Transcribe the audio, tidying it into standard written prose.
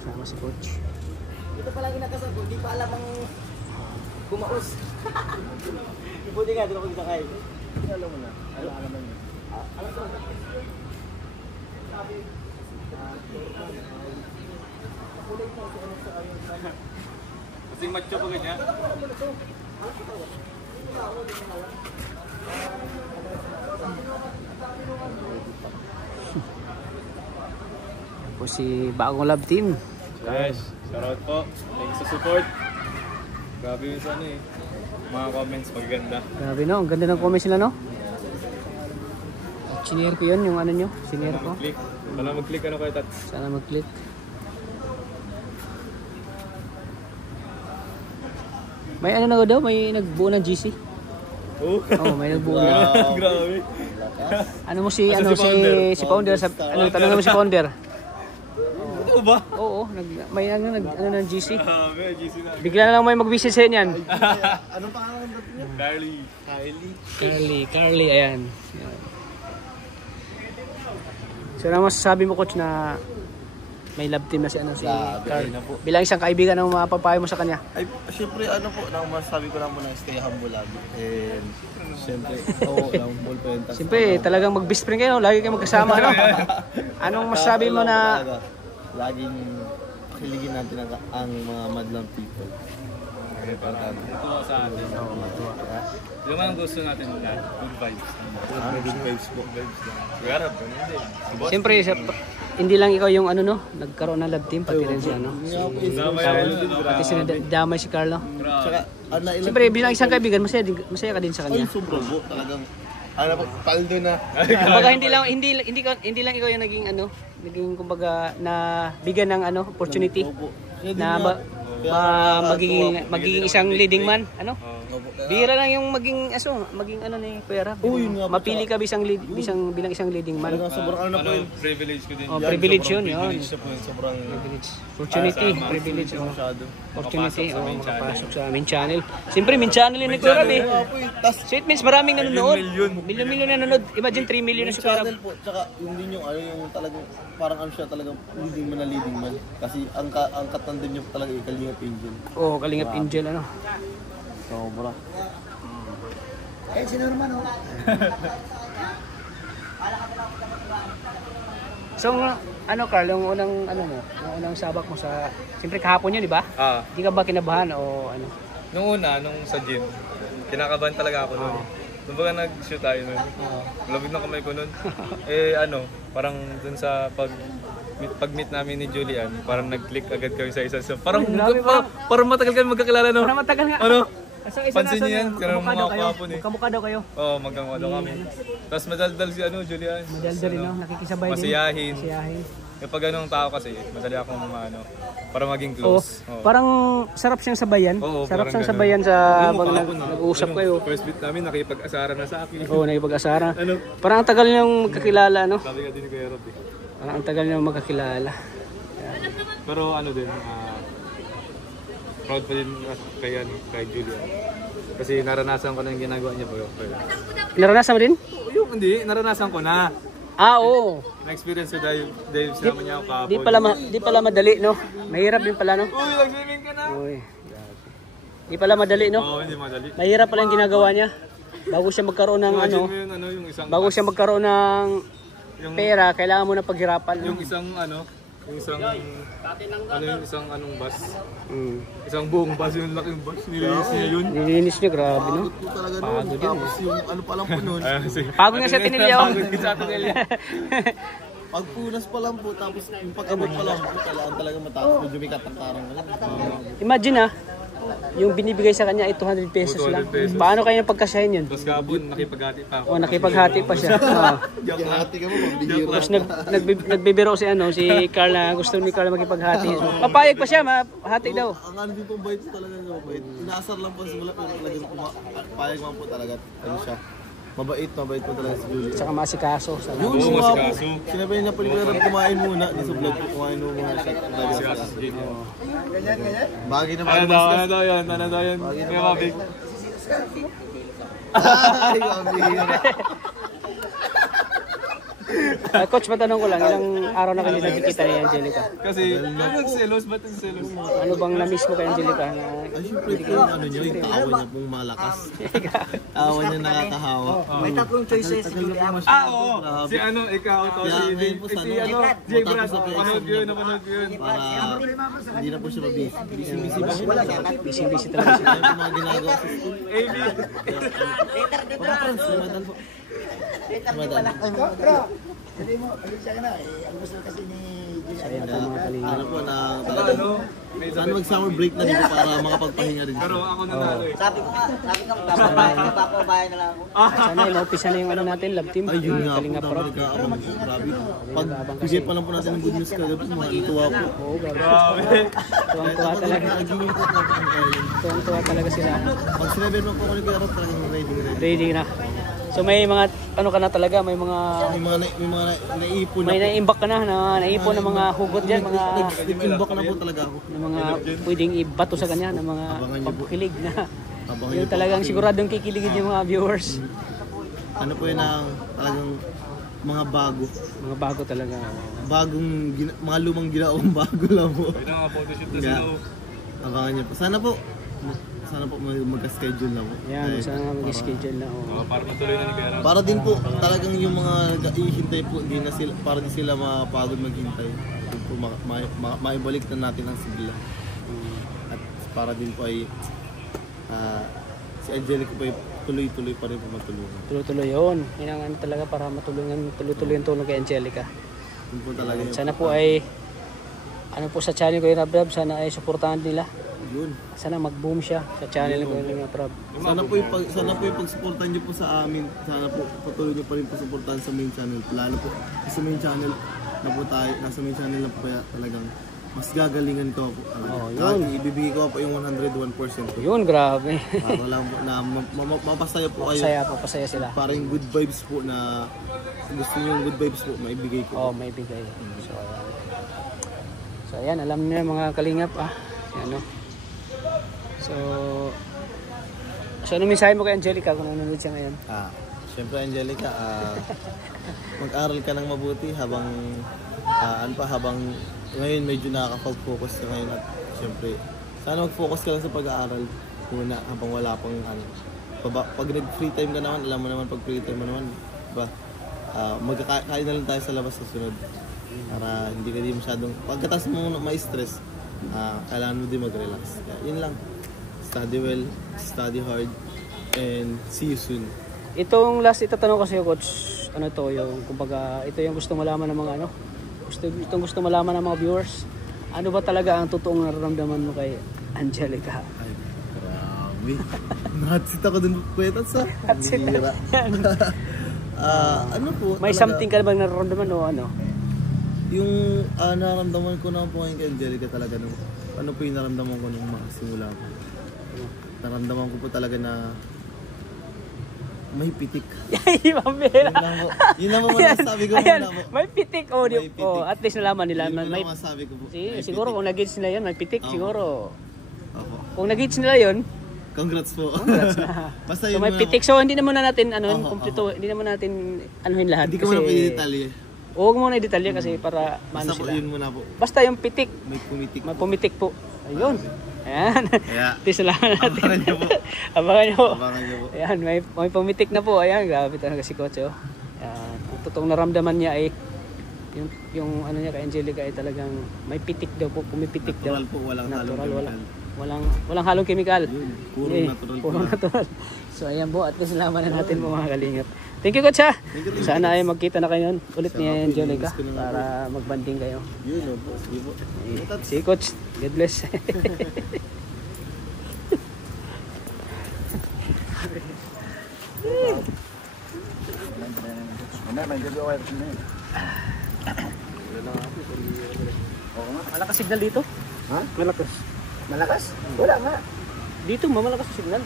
Sama si coach. Ito pa lagi nakasabot, di pa alam ang kumaus. Buti nga, doon ako sakay. Hindi alam mo na. Ano naman yun? Alam ko na. Sabi. Kulit mo ako sa ayon. Kasing macho pa ganyan? Po si bagong love team. Yes, shoutout po. Thanks sa support. Grabe yung sa ano eh. Mga comments magaganda. Grabe no, ang ganda ng comments nila no. Senior ko yun, yung ano nyo, senior ko. Mag-click. Sana mag-click ano kayo Tats? Sana mag-click. May ano na daw, may nagbuo ng GC. Oh, May nagbuo na. grabe. Ano mo si si Founder sa tanong mo si Founder. Ano ba? Oo, may ano ng GC. May GC na. Bigla na lang may mag-visit sa inyan. Anong pangalan ng niya? Carly, ayan. So ano masasabi mo coach na may love team na si Carl? Bilang isang kaibigan, ano mapapayo mo sa kanya? Ay, syempre ano po, nang masasabi ko lang muna, stay humble lagi. And syempre, humble po yun. Siyempre, talagang mag-best friend kayo, lagi kayo magkasama, no? Anong masasabi mo na... Laging kiligin natin ang mga madlang people. Ito sa atin. Yung ang gusto natin lahat, good vibes. Good vibes po. Garap ka hindi. Siyempre, hindi lang ikaw yung ano no, nagkaroon ng love team, pati rin si ano. Pati sinadamay si Carlo. Tsaka, Siyempre, bilang isang kaibigan, masaya ka din sa kanya. ay, sobrang po, talagang, paldo na. Kumbaga hindi lang ikaw yung naging kumbaga na bigyan ng opportunity na magiging isang leading man, bihira lang yung maging ni Kuya Rab. Mapili ka bilang isang leading man. Sobrang ano po yun. Privilege ko din. Privilege yun. Sobrang Opportunity, privilege. Opportunity, makapasok sa main channel. Siyempre, main channel yun ni Kuya Rab eh. So it means maraming nanonood. Milyon nanonood. Imagine 3 million na si Kuya Rab. Tsaka yung din yung talagang parang siya talagang leading man. Kasi ang katandem niyo talaga Kalingap Angel. Oo, Kalingap Angel Sobra. Si Norman So, Carl, yung unang sabak mo sa... Siyempre kahapon yun, di ba? Hindi ka ba kinabahan o ano? Nung sa gym, kinakabahan talaga ako nun. Nung baga nag-shoot tayo nun. Labig na kamay ko nun. Parang dun sa pag-meet namin ni Julian, parang nag-click agad kami sa isa. So, parang matagal kami magkakilala, no? Parang matagal nga. Pansin niyo yan? Karang mga kapon eh. Magkamukha daw kayo. Oo, magkamukha daw kami. Tapos madaldal si Julian. Madaldal rin, no? Nakikisabay din. Masiyahin. Kapag ganung tao kasi, madali akong para maging close. Parang sarap siyang sabayan. Sarap siyang sabayan sa nag-uusap kayo. First meet namin, nakipag-asara na sa akin. Oo, nakipag-asara. Parang ang tagal niyong magkakilala, no? Sabi ka din ni Kuya Rob. Parang ang tagal niyong magkakilala. Pero din, proud pa din kay Julian. Kasi naranasan ko na yung ginagawa niya po. Naranasan mo din? Hindi, naranasan ko na. Oo. Na-experience ko dahil sinama niya ako kahapon. Di pala madali, no? Mahirap din pala, no? Uy, nag-swimming ka na! Uy. Di pala madali, no? Oo, hindi madali. Mahirap pala yung ginagawa niya. Bago siya magkaroon ng pera, kailangan mo na paghirapan. Yung isang bus. Isang buong bus, yung laking bus. Nilinis niya yun. Nilinis niya, grabe, no? Pagod din. Tapos yung pa lang po nun. Pagod nga sa tinilya. Pagpunas pa lang po, tapos yung pag-abot pa lang po, kailangan talaga mataas. Medyo may kataktarang. Imagine yung binibigay sa kanya ay 200 pesos lang. Paano kaya pagkasyahin yun? Tapos kahapon, nakipaghati pa ako. Nakipaghati pa siya. Hati ka mo, magbibiro. Tapos nagbibiro si Carl na gusto ni Carl makipaghati. Papayag pa siya, mahati daw. Ang ano din po, bait talaga mabait. Inaasar lang po sa mula, pero talagang papayag man po talaga. Ano siya? Mabait po talaga si Julie. Tsaka masikaso. Sinabi niya po ni Kuya Rab kumain muna. Di sa vlog po, kumain muna siya. Masikaso si Julie. Bagay naman. Ano daw yan? Kaya mabig. Ay, mabig. Coach, matanong ko lang, ilang araw na kayo nakikita ni Angelica? Kasi, nagselos, ba't nagselos? Ano bang na-miss mo kay Angelica? Ay, syempre po yung ano nyo, yung tawa niya pong malakas. Tawa niya nakakahawa. May tatlong choices si Julian. Oo. Si ano, ikaw, to, Kaya si ngayon po si sana, ano, Jay Brad. matapos na po yung Napanood exam yun, niya. napanood yun. Para hindi na po siya mabisi. Busy-busy ba siya? Busy talaga siya. Kaya po mga ginagawa sa school. AB. Papa-trans, lumadan po. Lumadan. So, ayan po mga kalinga. Ano po na talagang sana mag-summer break na dito para makapagpahinga rin Pero siya. ako nanalo eh. Sabi ko, magpapabahay na lang ako. Sana na-umpisa na yung ano natin, love team. Ay, yun nga po, Kalinga tama Prod. nagkaabang po. Grabe. Pag bigay pa lang po natin ng good news kagad po, makakituwa po. Oo, grabe. Grabe. Tuwang-tuwa talaga. Nagiging po na po ang kailin. Tuwang-tuwa talaga sila. Pag sinabi naman po ako ni Kuya Rob, talagang ready. Ready na. So may mga ano ka na talaga, may mga Naiipon na may po. naiimbak ka na, naipon ng mga hugot diyan, mga Nag-imbak na po talaga ako. ng mga pwedeng ibato sa kanya ng mga Abangan niyo po. pagkilig na. Abangan Yung niyo po. talagang siguradong kikiligin yung mga viewers. Ano po yun ang talagang mga bago. Mga bago talaga. Mga lumang ginawang bago lang po. Ito nga, photoshoot na Kaya, sila. abangan niyo po. Sana po mag-schedule na po. Yan, Dahil sana mag-schedule na. Oh. Para matuloy na ni Kuya Ram. para din po, talagang yung mga nag-ihintay po, hindi na sila, para din sila mapagod maghintay. Yung po, maibalik na natin ang sigla. At para din po ay si Angelica po ay tuloy-tuloy pa rin po matulungan. Tuloy-tuloy yun. Yan ang ano talaga para matulungan, tuloy-tuloy yung tulong kay Angelica. Yun po talaga yung Sana po ay ano po sa channel ko yung Rab, sana ay suportahan nila. yun. Sana mag-boom siya sa channel ko yung Rab. Sana po yung pag-suportahan niyo po sa amin. Sana po patuloy niyo pa rin po suportahan sa main channel. Lalo po sa main channel na po tayo, nasa main channel na po kaya talagang mas gagalingan ko po. Oh, yun. Kahit ibibigay ko po yung 101% po. Yun, grabe. Para lang po na mapasaya po kayo. Papasaya sila. Para yung good vibes po na gusto niyo yung good vibes po maibigay ko. Oh, may bigay. So ayan, alam niyo mga kalingap ano. So ano mensahe mo kay Angelica kung nanonood siya ngayon? Siyempre Angelica, mag-aral ka ng mabuti habang habang ngayon medyo nakaka-focus ka ngayon at siyempre sana mag-focus ka lang sa pag-aaral muna habang wala pang pag nag-free time ka naman, alam mo naman pag free time mo naman, diba? Magkakain na lang tayo sa labas sa sunod para hindi ka din masyadong pagkatapos mo ma-stress, kailangan mo din mag-relax. Yun lang. Study well, study hard, and see you soon. Itong last itatanong ko sa iyo, coach, ano to yung kumbaga ito yung gusto malaman ng mga ano, gusto malaman ng mga viewers. Ano ba talaga ang totoong nararamdaman mo kay Angelica? Ay, grabe. Natsit ako dun, Kuya Tats, ha? Natsit. Bihira. Ano po? May talaga, something ka bang nararamdaman o ano? Yung nararamdaman ko naman po ngayon kay Angelica talaga nung ano po yung nararamdaman ko nung makasimula ko. Naramdaman ko po talaga na may pitik. Ay, mambira. Yun lang po masasabi ko Ayan, muna po. may pitik. Oh, May pitik. at least nalaman nila. Yun lang May, masasabi ko po. siguro kung nag-gauge nila yun, may pitik siguro. Opo. Kung nag-gauge nila yun, Congrats po. congrats na. Basta So yun may muna pitik. So hindi naman natin Oho, kumpleto, hindi naman natin anuhin lahat. Hindi ko muna pwede detalye. Huwag mo na i-detalye kasi para Basta maano po sila. yun muna po. Basta yung pitik, May pumitik. may pumitik po. Ayun. Ayan. Kaya, Tis salamat natin. abangan niyo po. Abangan niyo po. Abangan niyo po. Ayan, may pumitik na po. Ayan, grabe talaga si Coach. Oh. Ayan, ang totoong naramdaman niya ay yung ano niya kay Angelica ay talagang may pitik daw po, pumipitik daw. Natural po, walang halong chemical. Walang halong chemical. Yun, puro Eh, natural po puro na. natural. So ayan po, at least nalaman na natin po mga kalingap. Thank you, Coach, ha. Sana ay magkita na kayo ulit ni Sana po, Angelica miss ko na nga para magbanding kayo. Yun, opo. Sige po. Si Coach, God bless. Malakas signal dito? Ha? Malakas. Malakas? Wala nga. Dito, mamalakas ang signal.